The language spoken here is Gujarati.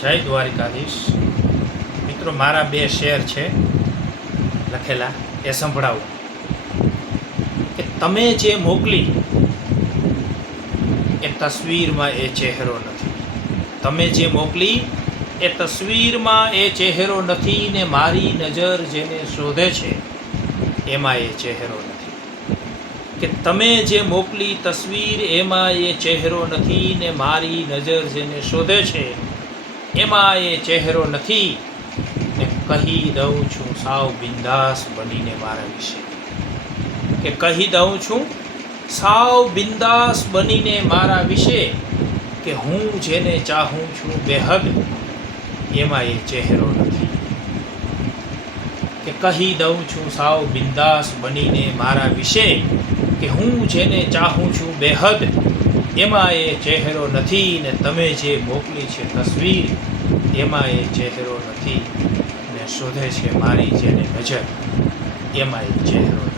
જય દ્વારિકાધીશ મિત્રો, મારા બે શેર છે લખેલા, એ સંભળાવું કે તમે જે મોકલી એ તસવીરમાં એ ચહેરો નથી. તમે જે મોકલી એ તસવીરમાં એ ચહેરો નથી ને મારી નજર જેને શોધે છે એમાં એ ચહેરો નથી. કે તમે જે મોકલી તસવીર એમાં એ ચહેરો નથી ને મારી નજર જેને શોધે છે એમાં એ ચહેરો નથી. ને કહી દઉં છું સાવ બિંદાસ બનીને મારા વિશે, કે કહી દઉં છું સાવ બિંદાસ બનીને મારા વિશે, કે હું જેને ચાહું છું બેહદ એમાં એ ચહેરો નથી. કે કહી દઉં છું સાવ બિંદાસ બનીને મારા વિશે, કે હું જેને ચાહું છું બેહદ એમાં એ ચહેરો નથી. ને તમે જે મોકલી છે તસવીર એમાં એ ચહેરો નથી. ને શોધે છે મારી જેને નજર એમાં એ ચહેરો નથી.